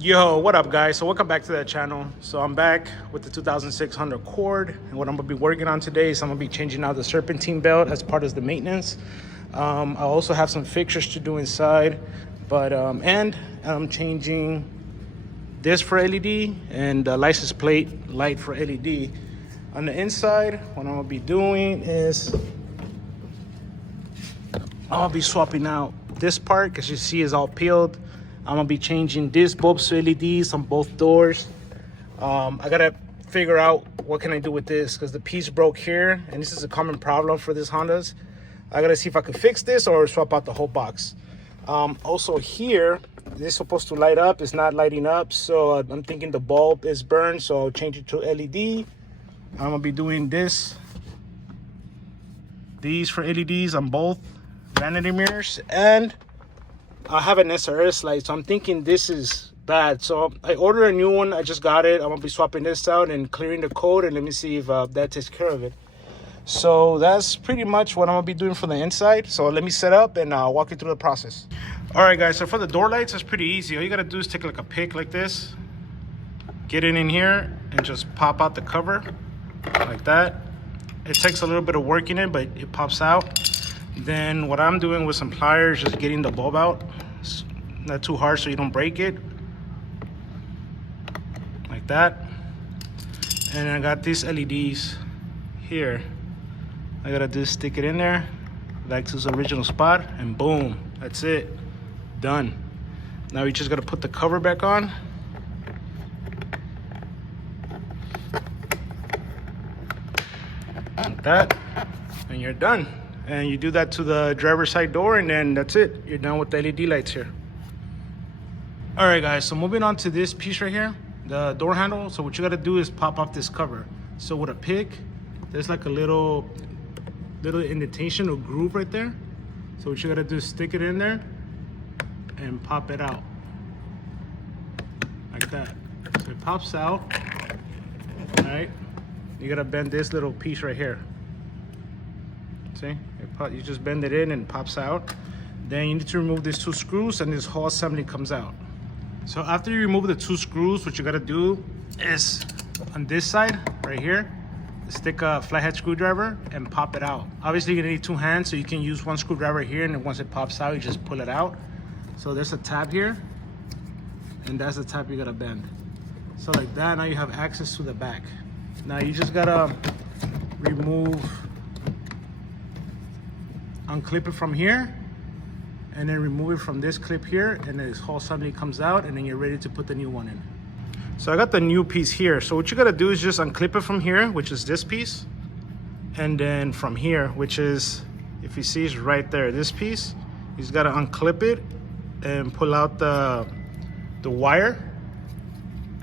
Yo, what up guys? So welcome back to that channel. So I'm back with the 2006 Honda Accord, and what I'm gonna be working on today is I'm gonna be changing out the Serpentine belt as part of the maintenance. I also have some fixtures to do inside, but and I'm changing this for LED and the license plate light for LED. On the inside, what I'm gonna be doing is I'm gonna be swapping out this part because you see it's all peeled. I'm gonna be changing these bulbs to LEDs on both doors. I gotta figure out what can I do with this because the piece broke here, and this is a common problem for these Hondas. I gotta see if I can fix this or swap out the whole box. Also here, this is supposed to light up. It's not lighting up, so I'm thinking the bulb is burned, so I'll change it to LED. I'm gonna be doing these for LEDs on both vanity mirrors, and I have an SRS light, so I'm thinking this is bad. So I ordered a new one. I just got it. I'm gonna be swapping this out and clearing the code, and let me see if that takes care of it. So that's pretty much what I'm gonna be doing for the inside. So let me set up and I'll walk you through the process. All right guys, so for the door lights, it's pretty easy. All you gotta do is take like a pick like this, get it in here and just pop out the cover like that. It takes a little bit of work in it, but it pops out. Then what I'm doing with some pliers, just getting the bulb out. It's not too hard so you don't break it. Like that. And I got these LEDs here. I gotta just stick it in there, back to its original spot, and boom, that's it, done. Now you just gotta put the cover back on. Like that, and you're done. And you do that to the driver's side door, and then that's it. You're done with the LED lights here. All right, guys, so moving on to this piece right here, the door handle. So what you gotta do is pop off this cover. So with a pick, there's like a little indentation or groove right there. So what you gotta do is stick it in there and pop it out. Like that. So it pops out, all right? You gotta bend this little piece right here. See, you just bend it in and it pops out. Then you need to remove these two screws and this whole assembly comes out. So after you remove the two screws, what you gotta do is on this side right here, stick a flathead screwdriver and pop it out. Obviously you're gonna need two hands, so you can use one screwdriver here, and then once it pops out, you just pull it out. So there's a tab here, and that's the tab you gotta bend. So like that, now you have access to the back. Now you just gotta unclip it from here, and then remove it from this clip here, and this whole assembly comes out, and then you're ready to put the new one in. So I got the new piece here. So what you gotta do is just unclip it from here, which is this piece, and then from here, which is, if you see, is right there, this piece. You just gotta unclip it and pull out the wire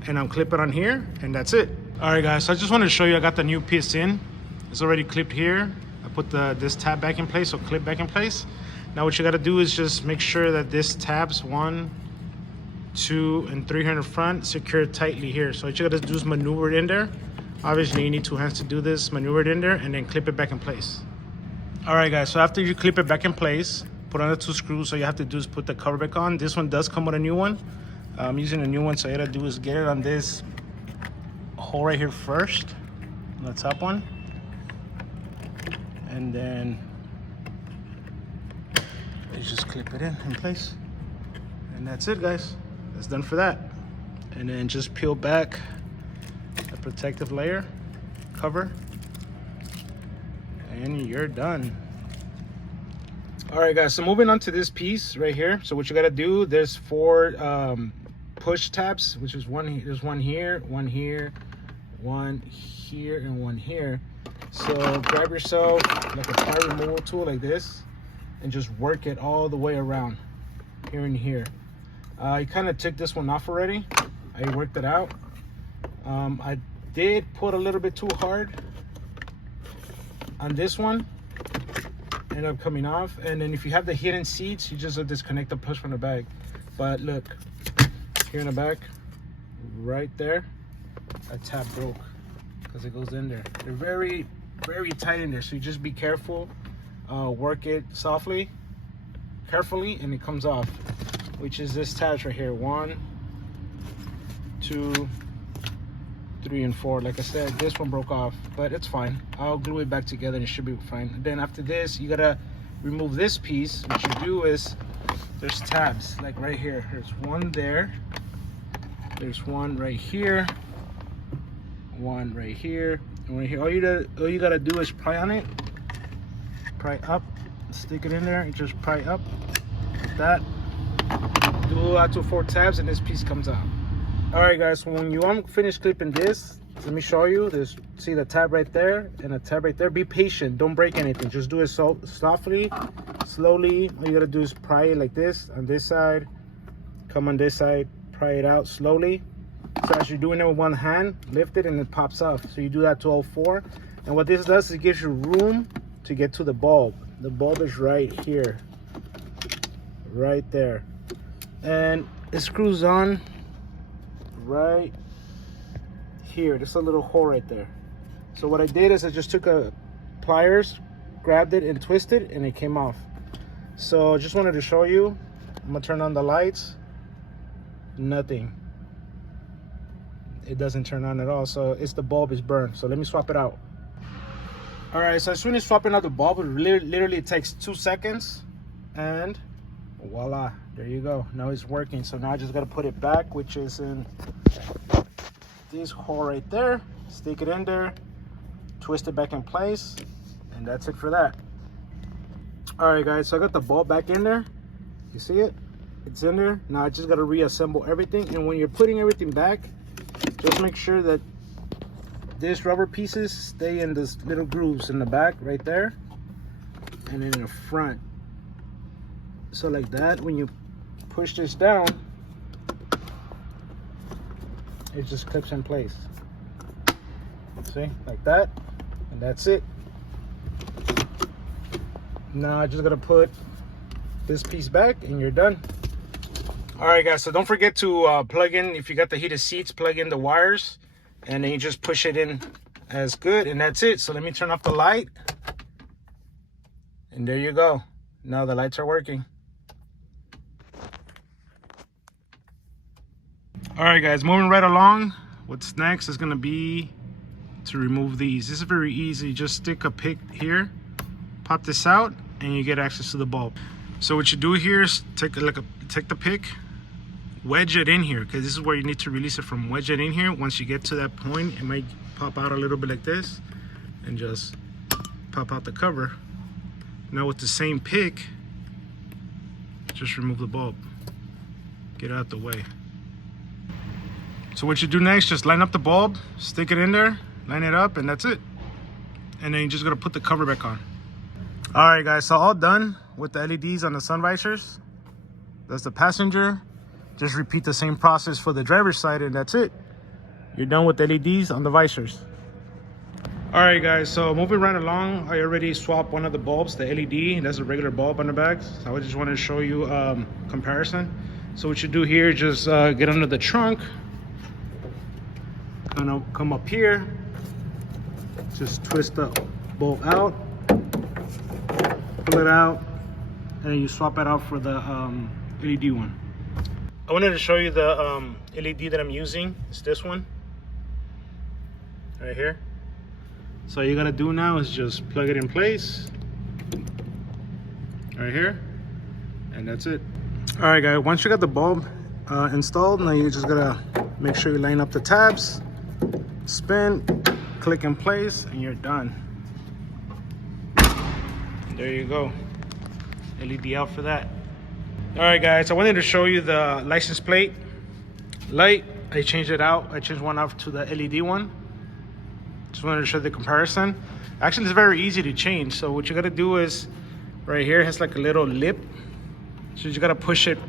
and unclip it on here, and that's it. All right guys, so I just wanted to show you I got the new piece in. It's already clipped here. I put this tab back in place, so clip back in place. Now what you gotta do is just make sure that this tabs 1, 2, and 3 here in front, secure tightly here. So what you gotta do is maneuver it in there. Obviously you need two hands to do this, maneuver it in there, and then clip it back in place. All right guys, so after you clip it back in place, put on the two screws, so you have to do is put the cover back on. This one does come with a new one. I'm using a new one, so all you gotta do is get it on this hole right here first, on the top one. And then you just clip it in place, and that's it guys, that's done for that. And then just peel back a protective layer cover, and you're done. All right guys, so moving on to this piece right here. So what you got to do, there's 4 push tabs, which is there's one here, one here, one here, and one here. So grab yourself like a tire removal tool like this and just work it all the way around here and here. I kind of took this one off already. I worked it out. I did put a little bit too hard on this one. Ended up coming off. And then if you have the hidden seats, you just disconnect the push from the bag. But look, here in the back, right there, a tab broke because it goes in there. They're very tight in there, so you just be careful. Work it softly, carefully, and it comes off, which is this tab right here. 1, 2, 3, and 4. Like I said, this one broke off, but it's fine. I'll glue it back together and it should be fine. And then after this, you gotta remove this piece. What you do is, there's tabs like right here. There's one there, there's one right here, one right here, and right here. All you gotta do is pry on it, pry up, stick it in there, and just pry up like that. Do out to 4 tabs, and this piece comes out. All right, guys. So when you finish clipping this, let me show you. There's, see the tab right there and a tab right there. Be patient. Don't break anything. Just do it so softly, slowly. All you gotta do is pry it like this on this side. Come on this side. Pry it out slowly. So as you're doing it with one hand, lift it and it pops off. So you do that to all 4. And what this does is it gives you room to get to the bulb. The bulb is right here, right there, and it screws on right here. There's a little hole right there. So what I did is I just took a pliers, grabbed it and twisted, and it came off. So just wanted to show you. I'm gonna turn on the lights. Nothing. It doesn't turn on at all. So it's the bulb is burned. So let me swap it out. All right, so as soon as swapping out the bulb, it literally takes 2 seconds, and voila, there you go. Now it's working. So now I just gotta put it back, which is in this hole right there. Stick it in there, twist it back in place, and that's it for that. All right, guys, so I got the bulb back in there. You see it? It's in there. Now I just gotta reassemble everything, and when you're putting everything back, just make sure that these rubber pieces stay in this little grooves in the back right there, and then in the front. So like that, when you push this down, it just clips in place. See, like that, and that's it. Now I just gotta put this piece back and you're done. All right, guys, so don't forget to plug in, if you got the heated seats, plug in the wires, and then you just push it in as good, and that's it. So let me turn off the light, and there you go. Now the lights are working. All right, guys, moving right along. What's next is gonna be to remove these. This is very easy. Just stick a pick here, pop this out, and you get access to the bulb. So what you do here is take the pick, wedge it in here, because this is where you need to release it from. Wedge it in here. Once you get to that point, it might pop out a little bit like this, and just pop out the cover. Now with the same pick, just remove the bulb. Get it out the way. So what you do next, just line up the bulb, stick it in there, line it up, and that's it. And then you just gotta put the cover back on. All right, guys, so all done with the LEDs on the sun visors. That's the passenger. Just repeat the same process for the driver's side, and that's it. You're done with the LEDs on the visors. All right, guys, so moving right along, I already swapped one of the bulbs, the LED. That's a regular bulb on the back. So I just wanted to show you comparison. So what you do here, just get under the trunk, come up here, just twist the bulb out, pull it out, and then you swap it out for the LED one. I wanted to show you the LED that I'm using. It's this one right here. So all you gotta do now is just plug it in place right here, and that's it. All right, guys, once you got the bulb installed, now you just gotta make sure you line up the tabs, spin, click in place, and you're done. There you go. LED out for that. All right, guys, I wanted to show you the license plate light. I changed it out. I changed one out to the LED one. Just wanted to show the comparison. Actually, it's very easy to change. So what you gotta do is, right here, it has like a little lip. So you gotta push it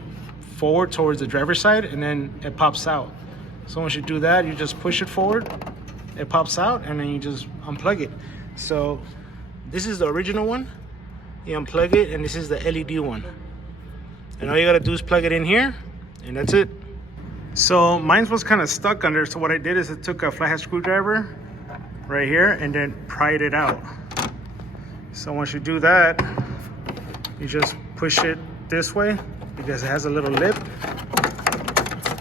forward towards the driver's side, and then it pops out. So once you do that, you just push it forward, it pops out, and then you just unplug it. So this is the original one. You unplug it, and this is the LED one. And all you gotta do is plug it in here, and that's it. So mine was kind of stuck under, so what I did is I took a flathead screwdriver right here and then pried it out. So once you do that, you just push it this way, because it has a little lip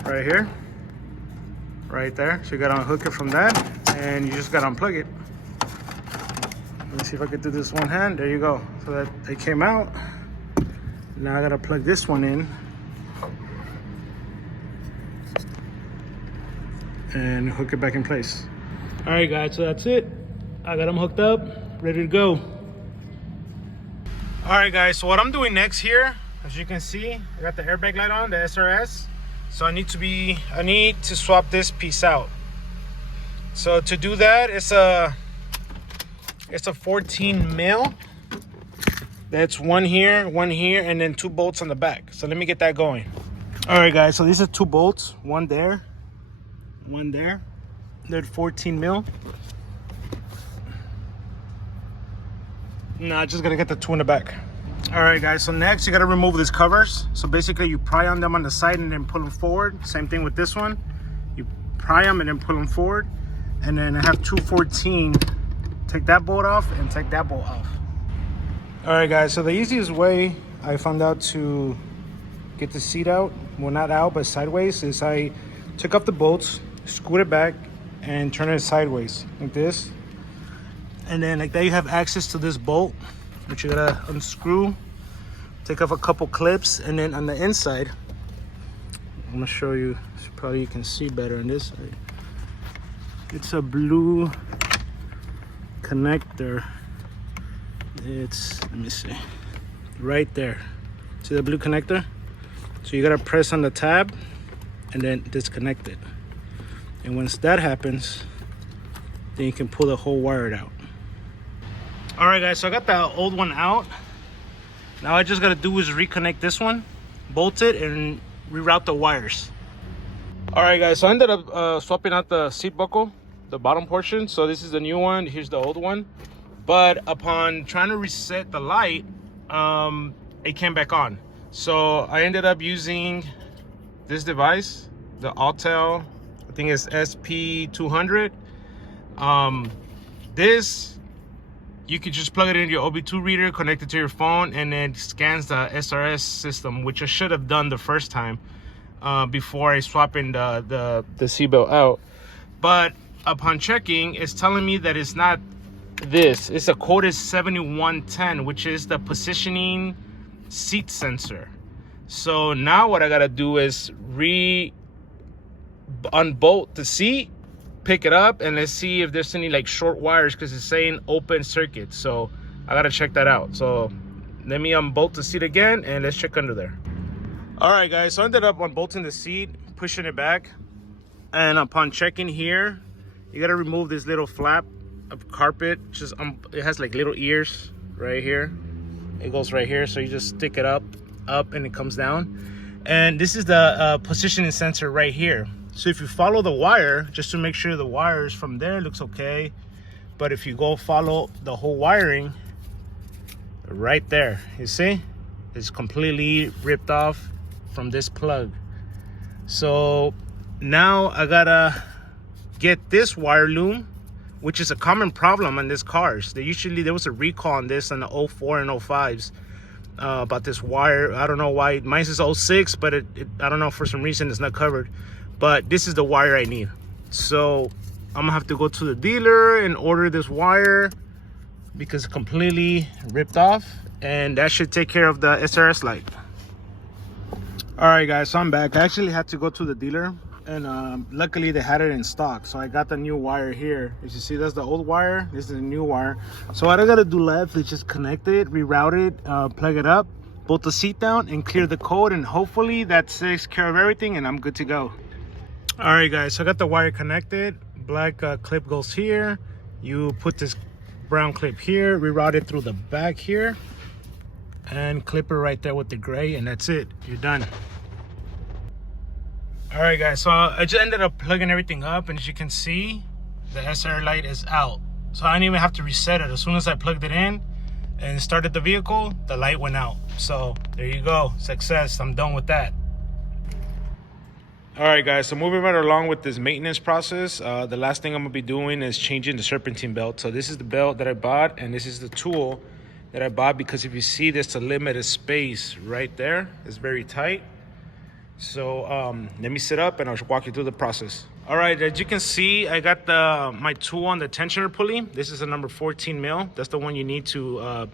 right here. right there. So you gotta unhook it from that, and you just gotta unplug it. Let me see if I could do this one hand. There you go. So that it came out. Now I gotta plug this one in and hook it back in place. All right, guys, so that's it. I got them hooked up, ready to go. All right, guys, so what I'm doing next here, as you can see, I got the airbag light on, the SRS. So I need to swap this piece out. So to do that, it's a 14 mil. That's one here, and then 2 bolts on the back. So let me get that going. All right, guys, so these are 2 bolts, one there, one there. They're 14 mil. Nah, just gonna get the 2 in the back. All right, guys, so next you gotta remove these covers. So basically you pry on them on the side and then pull them forward. Same thing with this one. You pry them and then pull them forward. And then I have 214. Take that bolt off and take that bolt off. All right, guys, so the easiest way I found out to get the seat out, well, not out, but sideways, is I took off the bolts, scoot it back, and turn it sideways, like this. And then like that you have access to this bolt, which you gotta unscrew, take off a couple clips, and then on the inside, I'm gonna show you, so probably you can see better on this side. It's a blue connector. It's, let me see, right there. See the blue connector? So you gotta press on the tab and then disconnect it. And once that happens, then you can pull the whole wire out. All right, guys, so I got the old one out. Now I just gotta do is reconnect this one, bolt it, and reroute the wires. All right, guys, so I ended up swapping out the seat buckle, the bottom portion. So this is the new one, here's the old one. But upon trying to reset the light, it came back on. So I ended up using this device, the Autel, I think it's SP200. This, you could just plug it into your OBDII reader, connect it to your phone, and then scans the SRS system, which I should have done the first time before I swap in the seatbelt out. But upon checking, it's telling me that it's not this. It's a code is 7110, which is the positioning seat sensor. So now what I gotta do is unbolt the seat, pick it up, and let's see if there's any like short wires, because it's saying open circuit. So I gotta check that out. So let me unbolt the seat again and let's check under there. All right, guys, so I ended up unbolting the seat, pushing it back, and upon checking here, you gotta remove this little flap of carpet. Just it has like little ears right here. It goes right here, so you just stick it up, and it comes down. And this is the positioning sensor right here. So if you follow the wire, just to make sure the wires from there looks okay, but if you go follow the whole wiring, right there, you see, it's completely ripped off from this plug. So now I gotta get this wire loom, which is a common problem on these cars. There was a recall on this on the 04 and 05s about this wire. I don't know why. Mine is 06, but I don't know, for some reason it's not covered. But this is the wire I need. So I'm gonna have to go to the dealer and order this wire because it's completely ripped off, and that should take care of the SRS light. All right, guys, so I'm back. I actually had to go to the dealer, and luckily they had it in stock. So I got the new wire here. As you see, that's the old wire, this is the new wire. So what I gotta do left is just connect it, reroute it, plug it up, bolt the seat down, and clear the code, and hopefully that takes care of everything and I'm good to go. All right, guys, so I got the wire connected. Black clip goes here. You put this brown clip here, reroute it through the back here, and clip it right there with the gray, and that's it, you're done. All right, guys, so I just ended up plugging everything up, and as you can see, the SR light is out. So I didn't even have to reset it. As soon as I plugged it in and started the vehicle, the light went out. So there you go, success, I'm done with that. All right, guys, so moving right along with this maintenance process, the last thing I'm gonna be doing is changing the serpentine belt. So this is the belt that I bought, and this is the tool that I bought, because if you see, there's a limited space right there. It's very tight. So let me sit up and I'll walk you through the process. All right, as you can see, I got my tool on the tensioner pulley. This is a number 14 mil. That's the one you need to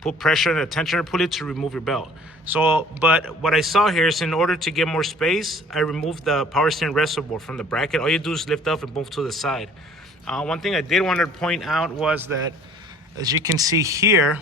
put pressure on the tensioner pulley to remove your belt. So, but what I saw here is in order to get more space, I removed the power steering reservoir from the bracket. All you do is lift up and move to the side. One thing I did want to point out was that, as you can see here,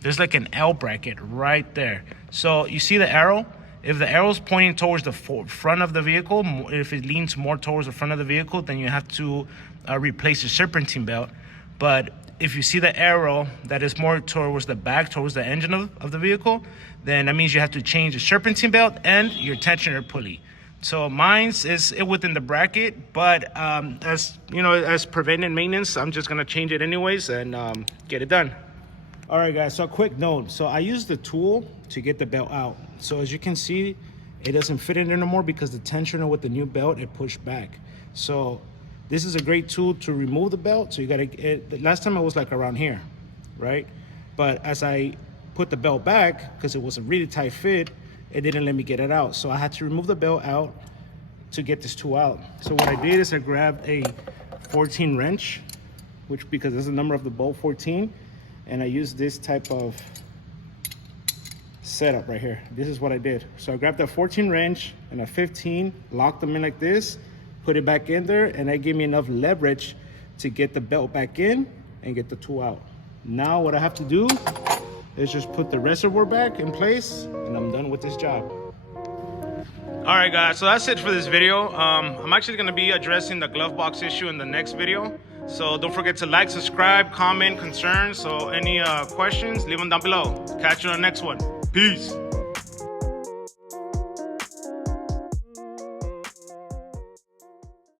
there's like an L bracket right there. So you see the arrow? If the arrow is pointing towards the front of the vehicle, if it leans more towards the front of the vehicle, then you have to replace the serpentine belt. But if you see the arrow that is more towards the back, towards the engine of the vehicle, then that means you have to change the serpentine belt and your tensioner pulley. So mine's is within the bracket, but as you know, as preventive maintenance, I'm just gonna change it anyways and get it done. All right, guys, so a quick note. So I use the tool to get the belt out. So as you can see, it doesn't fit in there no more because the tensioner with the new belt, it pushed back. So this is a great tool to remove the belt. So you gotta, the last time I was like around here, right? But as I put the belt back, because it was a really tight fit, it didn't let me get it out. So I had to remove the belt out to get this tool out. So what I did is I grabbed a 14 wrench, which because that's the number of the bolt, 14. And I used this type of setup right here. This is what I did. So I grabbed that 14 wrench and a 15, locked them in like this, put it back in there, and that gave me enough leverage to get the belt back in and get the tool out. Now what I have to do is just put the reservoir back in place and I'm done with this job. All right, guys, so that's it for this video. I'm actually gonna be addressing the glove box issue in the next video. So don't forget to like, subscribe, comment, concerns. So any questions, leave them down below. Catch you on the next one. Peace.